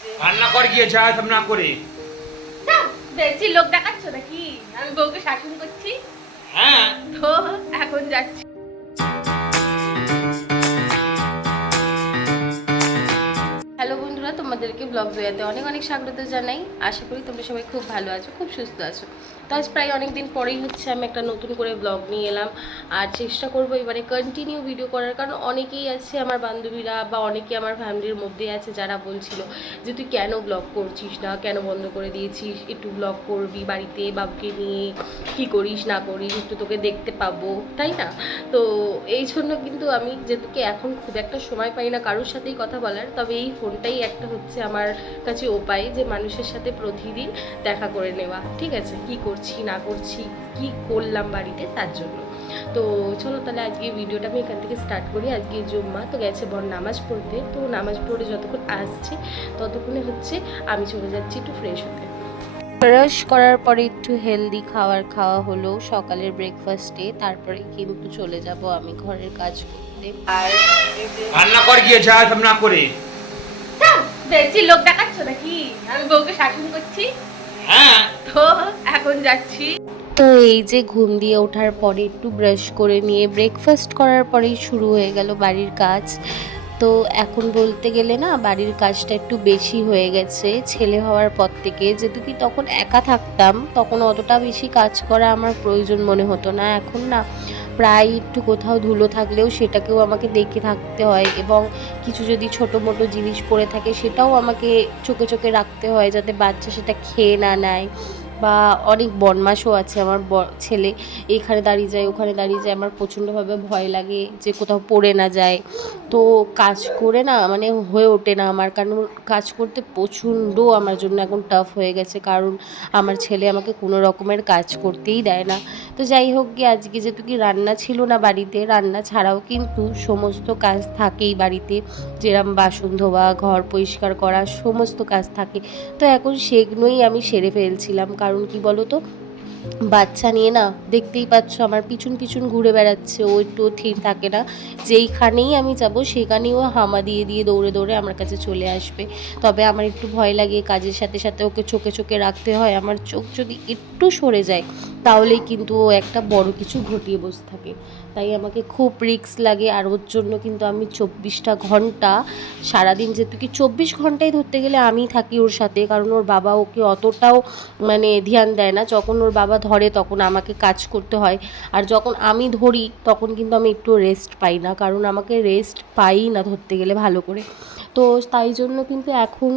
রান্না কর গিয়ে যা সব না করে। বেশি লোক দেখাচ্ছ নাকি? আমি বউকে শাসন করছি। হ্যাঁ তো এখন যাচ্ছি। হ্যালো বন্ধুরা, তোমাদেরকে ব্লগ জয়াতে অনেক অনেক স্বাগত জানাই। আশা করি তোমরা সবাই খুব ভালো আছো, খুব সুস্থ আছো। তো আজ প্রায় অনেক দিন পরেই হচ্ছে আমি একটা নতুন করে ব্লগ নিয়ে এলাম। আর চেষ্টা করবো এবারে কন্টিনিউ ভিডিও করার, কারণ অনেকেই আছে আমার বান্ধবীরা বা অনেকে আমার ফ্যামিলির মধ্যে আছে যারা বলছিল যে তুই কেন ব্লগ করছিস না, কেন বন্ধ করে দিয়েছিস, একটু ব্লগ করবি বাড়িতে, বাবুকে নিয়ে কী করিস না করিস, একটু তোকে দেখতে পাবো, তাই না? তো এই জন্য কিন্তু আমি যেহেতু এখন খুব একটা সময় পাই না কারোর সাথেই কথা বলার, তবে এই ফোনটাই একটা হচ্ছে আমার কাছে উপায় যে মানুষের সাথে প্রতিদিন দেখা করে নেওয়া, ঠিক আছে, কি করছি না করছি, কি করলাম বাড়িতে, তার জন্য। তো চলো তাহলে আজকে ভিডিওটা আমি এখান থেকে স্টার্ট করি। আজকে জুম্মা, তো গেছে বর নামাজ পড়তে, তো নামাজ পড়ে যতক্ষণ আসছে ততক্ষণে হচ্ছে আমি চলে যাচ্ছি একটু ফ্রেশ হতে। ব্রাশ করার পরে একটু হেলদি খাবার খাওয়া হলো সকালের ব্রেকফাস্টে, তারপরে কিন্তু চলে যাব আমি ঘরের কাজ করতে। আর রান্না কর গিয়ে যা সব না করে। বেশি লোক দেখাচ্ছ নাকি? আমি বউকে শাসন করছি। হ্যাঁ তো এখন যাচ্ছি। তো এই যে ঘুম দিয়ে ওঠার পরে একটু ব্রাশ করে নিয়ে ব্রেকফাস্ট করার পরেই শুরু হয়ে গেল বাড়ির কাজ। তো এখন বলতে গেলে না বাড়ির কাজটা একটু বেশি হয়ে গেছে ছেলে হওয়ার পর থেকে। যেহেতু কি তখন একা থাকতাম, তখন অতটা বেশি কাজ করা আমার প্রয়োজন মনে হতো না। এখন না প্রায় একটু কোথাও ধুলো থাকলেও সেটাকেও আমাকে দেখে থাকতে হয়, এবং কিছু যদি ছোটো মোটো জিনিস পড়ে থাকে সেটাও আমাকে চোখে চোখে রাখতে হয় যাতে বাচ্চা সেটা খেয়ে না নেয়। বা অনেক বদমাশও আছে আমার ছেলে, এখানে দাঁড়িয়ে যায় ওখানে দাঁড়িয়ে যায়, আমার প্রচণ্ডভাবে ভয় লাগে যে কোথাও পড়ে না যায়। তো কাজ করে না মানে হয়ে ওঠে না আমার, কারণ কাজ করতে প্রচণ্ড আমার জন্য এখন টাফ হয়ে গেছে, কারণ আমার ছেলে আমাকে কোনো রকমের কাজ করতেই দেয় না। তো যাই হোক গিয়ে আজকে যেহেতু কি রান্না ছিল না বাড়িতে, রান্না ছাড়াও কিন্তু সমস্ত কাজ থাকেই বাড়িতে, যেরকম বাসন ধোয়া, ঘর পরিষ্কার করা, সমস্ত কাজ থাকে। তো এখন সেগুলোই আমি সেরে ফেলছিলাম, কারণ কি বলো তো, বাচ্চা নিয়ে না দেখতেই পাচ্ছ আমার পিছন পিছন ঘুরে বেড়াচ্ছে, ও একটু থির থাকে না, যেইখানেই আমি যাব সেখানেই ও হামা দিয়ে দিয়ে দৌড়ে দৌড়ে আমার কাছে চলে আসবে। তবে আমার একটু ভয় লাগে, কাজের সাথে সাথে ওকে চোখে চোখে রাখতে হয়, আমার চোখ যদি একটু সরে যায় তাহলেই কিন্তু ও একটা বড় কিছু ঘটিয়ে বসে থাকে, তাই আমাকে খুব রিস্ক লাগে। আর ওর জন্য কিন্তু আমি 24টা ঘন্টা সারাদিন, যেহেতু কি 24 ঘন্টাই ধরতে গেলে আমি থাকি ওর সাথে, কারণ ওর বাবা ওকে অতটাও মানে ধ্যান দেয় না। যখন ওর বাবা ধরে তখন আমাকে কাজ করতে হয়, আর যখন আমি ধরি তখন কিন্তু আমি একটু রেস্ট পাই না, কারণ আমাকে রেস্ট পাই না ধরতে গেলে ভালো করে। তো তাই জন্য কিন্তু এখন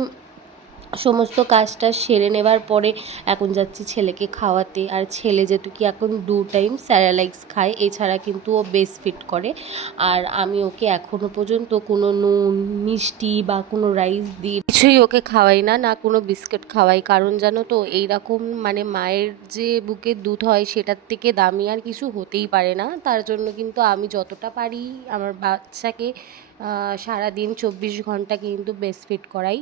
সমস্ত কাজটা সেরে নেবার পরে এখন যাচ্ছি ছেলেকে খাওয়াতে। আর ছেলে যেহেতু কি এখন 2 টাইম স্যারালাইক্স খায়, এছাড়া কিন্তু ও বেস্ট ফিট করে। আর আমি ওকে এখনও পর্যন্ত কোনো নুন মিষ্টি বা কোনো রাইস দিই কিছুই ওকে খাওয়াই না, না কোনো বিস্কিট খাওয়াই, কারণ জানো তো এইরকম মানে মায়ের যে বুকের দুধ হয় সেটার থেকে দামি আর কিছু হতেই পারে না। তার জন্য কিন্তু আমি যতটা পারি আমার বাচ্চাকে সারাদিন 24 ঘন্টা কিন্তু বেস্ট ফিট করাই।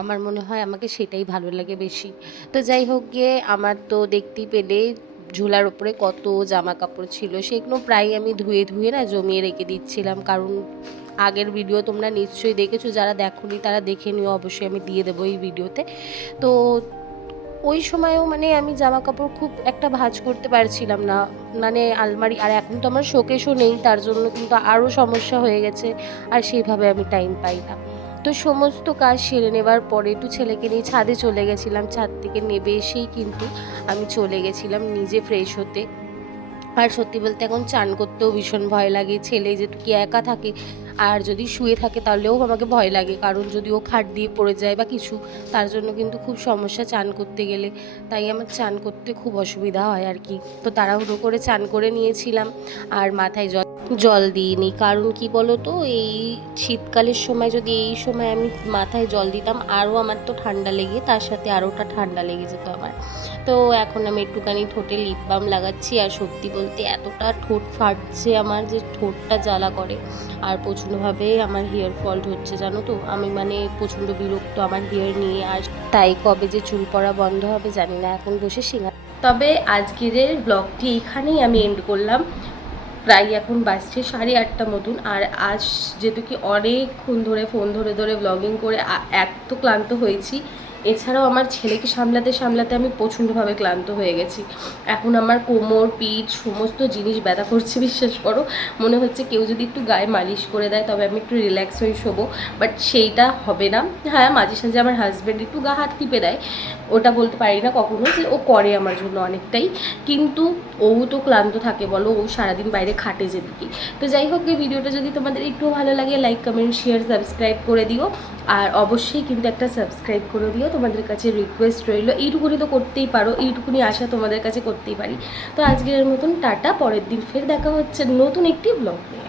আমার মনে হয় আমাকে সেটাই ভালো লাগে বেশি। তো যাই হোক গিয়ে আমার তো দেখতেই পেলে ঝোলার ওপরে কত জামা কাপড় ছিল, সেগুলো প্রায় আমি ধুয়ে ধুয়ে না জমিয়ে রেখে দিচ্ছিলাম, কারণ আগের ভিডিও তোমরা নিশ্চয়ই দেখেছো, যারা দেখোনি তারা দেখে নিও, অবশ্যই আমি দিয়ে দেবো এই ভিডিওতে। তো ওই সময়ও মানে আমি জামা কাপড় খুব একটা ভাঁজ করতে পারছিলাম না, মানে আলমারি, আর এখন তো আমার শোকেসও নেই, তার জন্য কিন্তু আরও সমস্যা হয়ে গেছে, আর সেইভাবে আমি টাইম পাই না। তো সমস্ত কাজ সেরে নেবার পরে একটু ছেলেকে নিয়ে ছাদে চলে গেছিলাম, ছাদ থেকে নেমে এসেই কিন্তু আমি চলে গেছিলাম নিজে ফ্রেশ হতে। আর সত্যি বলতে এখন চান করতেও ভীষণ ভয় লাগে, ছেলে যেহেতু কি একা থাকে, আর যদি শুয়ে থাকে তাহলেও আমাকে ভয় লাগে, কারণ যদি ও খাট দিয়ে পড়ে যায় বা কিছু, তার জন্য কিন্তু খুব সমস্যা চান করতে গেলে, তাই আমার চান করতে খুব অসুবিধা হয় আর কি। তো তাড়াহুড়ো করে চান করে নিয়েছিলাম, আর মাথায় জল দিইনি, কারণ কি বলো তো, এই শীতকালের সময় যদি এই সময় আমি মাথায় জল দিতাম আরও আমার তো ঠান্ডা লেগে, তার সাথে আরোটা ঠান্ডা লেগে যেত আমার। তো এখন আমি একটুখানি ঠোঁটে লিপ বাম লাগাচ্ছি, আর সত্যি বলতে এতটা ঠোঁট ফাটছে আমার যে ঠোঁটটা জ্বালা করে, আর প্রচণ্ডভাবে আমার হেয়ার ফল্ট হচ্ছে জানো তো, আমি মানে প্রচণ্ড বিরক্ত আমার হেয়ার নিয়ে, আর তাই কবে যে চুল পড়া বন্ধ হবে জানি না, এখন বসে তবে আজকের ব্লগটি এখানেই আমি এন্ড করলাম। প্রায় এখন বাজছে 8:30 মতন। আর আজ যেহেতু কি অনেকক্ষণ ধরে ফোন ধরে ধরে ব্লগিং করে এত ক্লান্ত হয়েছি, এছাড়াও আমার ছেলেকে সামলাতে সামলাতে আমি প্রচণ্ডভাবে ক্লান্ত হয়ে গেছি। এখন আমার কোমর পিঠ সমস্ত জিনিস ব্যথা করছে, বিশ্বাস করো। মনে হচ্ছে কেউ যদি একটু গায়ে মালিশ করে দেয় তবে আমি একটু রিল্যাক্স হয়ে শোবো, বাট সেইটা হবে না। হ্যাঁ, মাঝে সাঝে আমার হাজব্যান্ড একটু গা হাত টিপে দেয়, ওটা বলতে পারি না কখনো যে ও করে আমার জন্য অনেকটাই, কিন্তু ও তো ক্লান্ত থাকে বলো, ও সারাদিন বাইরে খাটে যেদিকে। তো যাই হোক, এই ভিডিওটা যদি তোমাদের একটু ভালো লাগে লাইক কমেন্ট শেয়ার সাবস্ক্রাইব করে দিও, আর অবশ্যই কিন্তু একটা সাবস্ক্রাইব করে দিও, তোমাদের কাছে রিকোয়েস্ট রইল। এইটুকুনি তো করতেই পারো, এইটুকুনি আশা তোমাদের কাছে করতেই পারি। তো আজকের মতন টাটা, পরের দিন ফের দেখা হচ্ছে নতুন একটি ব্লগ নিয়ে।